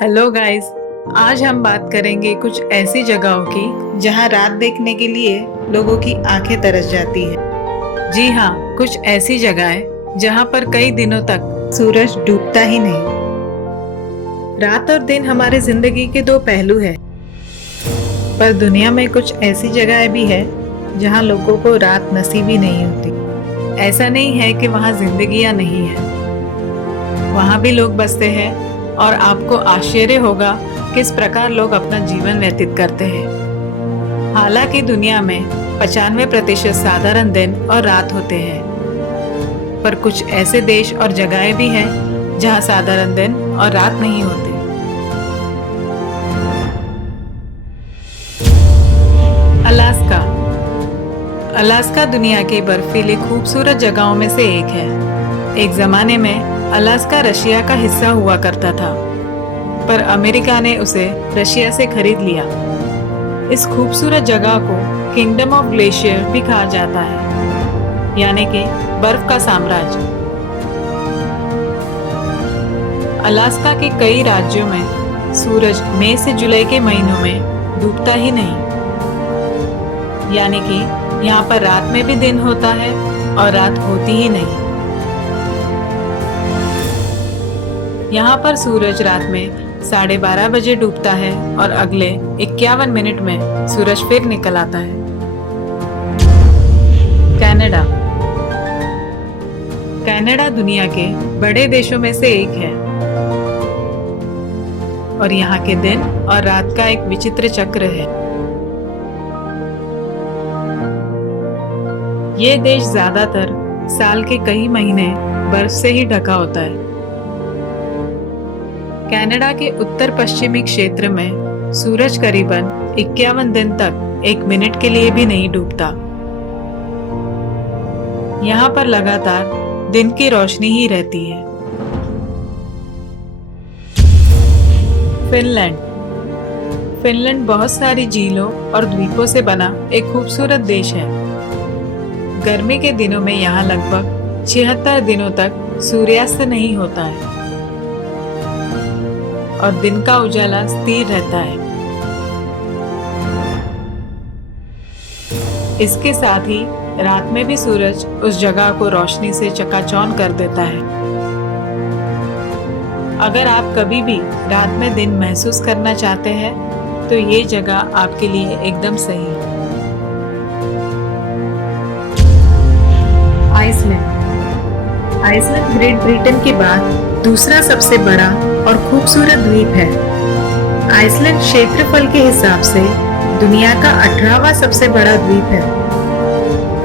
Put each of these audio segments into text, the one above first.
Hello guys. आज हम बात करेंगे कुछ ऐसी जगहों की जहां रात देखने के लिए लोगों की आंखें तरस जाती है। जी हाँ, कुछ ऐसी जगहें जहां पर कई दिनों तक सूरज डूबता ही नहीं। रात और दिन हमारे जिंदगी के दो पहलू हैं, पर दुनिया में कुछ ऐसी जगहें भी है जहां लोगों को रात नसीब ही नहीं होती। ऐसा नहीं है कि वहां जिंदगियां नहीं है, वहां भी लोग बसते हैं और आपको आश्चर्य होगा किस प्रकार लोग अपना जीवन व्यतीत करते हैं। हालांकि दुनिया में 95% साधारण दिन और रात होते हैं, पर कुछ ऐसे देश और जगहें भी हैं जहां साधारण दिन और रात नहीं होते। अलास्का। अलास्का दुनिया के बर्फीली खूबसूरत जगहों में से एक है। एक जमाने में अलास्का रशिया का हिस्सा हुआ करता था, पर अमेरिका ने उसे रशिया से खरीद लिया। इस खूबसूरत जगह को किंगडम ऑफ ग्लेशियर भी कहा जाता है, यानी कि बर्फ का साम्राज्य। अलास्का के कई राज्यों में सूरज मई से जुलाई के महीनों में डूबता ही नहीं, यानी कि यहाँ पर रात में भी दिन होता है और रात होती ही नहीं। यहाँ पर सूरज रात में 12:30 बजे डूबता है और अगले 51 मिनट में सूरज फिर निकल आता है। कनाडा। कनाडा दुनिया के बड़े देशों में से एक है और यहाँ के दिन और रात का एक विचित्र चक्र है। ये देश ज्यादातर साल के कई महीने बर्फ से ही ढका होता है। कनाडा के उत्तर पश्चिमी क्षेत्र में सूरज करीबन 51 दिन तक 1 मिनट के लिए भी नहीं डूबता। यहाँ पर लगातार दिन की रोशनी ही रहती है। फिनलैंड। फिनलैंड बहुत सारी झीलों और द्वीपों से बना एक खूबसूरत देश है। गर्मी के दिनों में यहाँ लगभग 76 दिनों तक सूर्यास्त नहीं होता है और दिन का उजाला स्थिर रहता है। इसके साथ ही रात में भी सूरज उस जगह को रोशनी से चकाचौंध कर देता है। अगर आप कभी भी रात में दिन महसूस करना चाहते हैं तो ये जगह आपके लिए एकदम सही है। आइसलैंड। आइसलैंड ग्रेट ब्रिटेन के बाद दूसरा सबसे बड़ा और खूबसूरत द्वीप है। आइसलैंड क्षेत्रफल के हिसाब से दुनिया का 18वां सबसे बड़ा द्वीप है।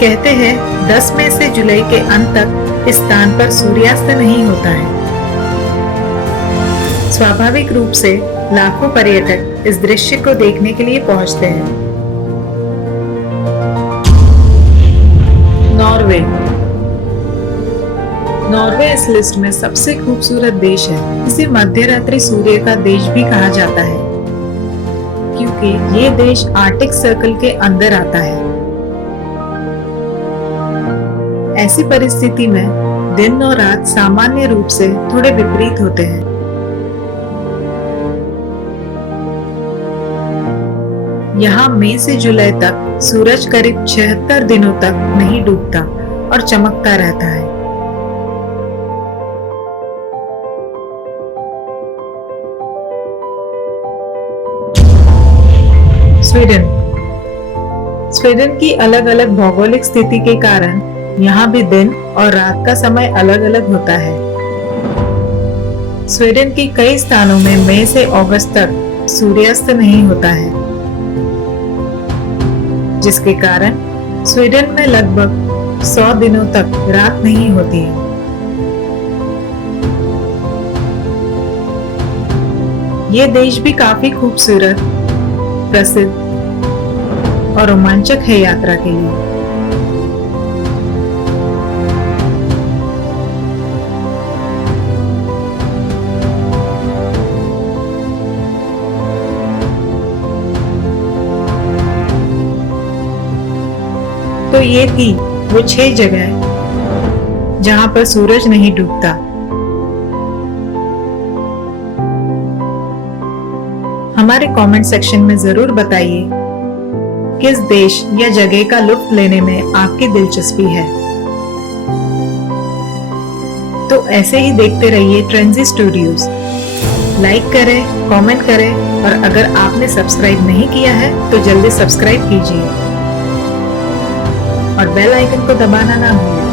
कहते हैं 10 मई से जुलाई के अंत तक इस स्थान पर सूर्यास्त नहीं होता है। स्वाभाविक रूप से लाखों पर्यटक इस दृश्य को देखने के लिए पहुंचते हैं। नॉर्वे। नॉर्वे इस लिस्ट में सबसे खूबसूरत देश है। इसे मध्यरात्रि सूर्य का देश भी कहा जाता है, क्योंकि ये देश आर्कटिक सर्कल के अंदर आता है। ऐसी परिस्थिति में दिन और रात सामान्य रूप से थोड़े विपरीत होते हैं। यहाँ मई से जुलाई तक सूरज करीब 76 दिनों तक नहीं डूबता और चमकता रहता है। स्वीडन। स्वीडन की अलग अलग भौगोलिक स्थिति के कारण यहाँ भी दिन और रात का समय अलग अलग होता है। स्वीडन के कई स्थानों में मई से अगस्त तक सूर्यास्त नहीं होता है, जिसके कारण स्वीडन में लगभग 100 दिनों तक रात नहीं होती है। ये देश भी काफी खूबसूरत, प्रसिद्ध और रोमांचक है यात्रा के लिए। तो ये थी वो 6 जगह जहां पर सूरज नहीं डूबता। हमारे कमेंट सेक्शन में जरूर बताइए किस देश या जगह का लुत्फ लेने में आपकी दिलचस्पी है। तो ऐसे ही देखते रहिए ट्रेंजी स्टूडियोज। लाइक करें, कमेंट करें और अगर आपने सब्सक्राइब नहीं किया है तो जल्दी सब्सक्राइब कीजिए और बेल आइकन को दबाना ना भूलें।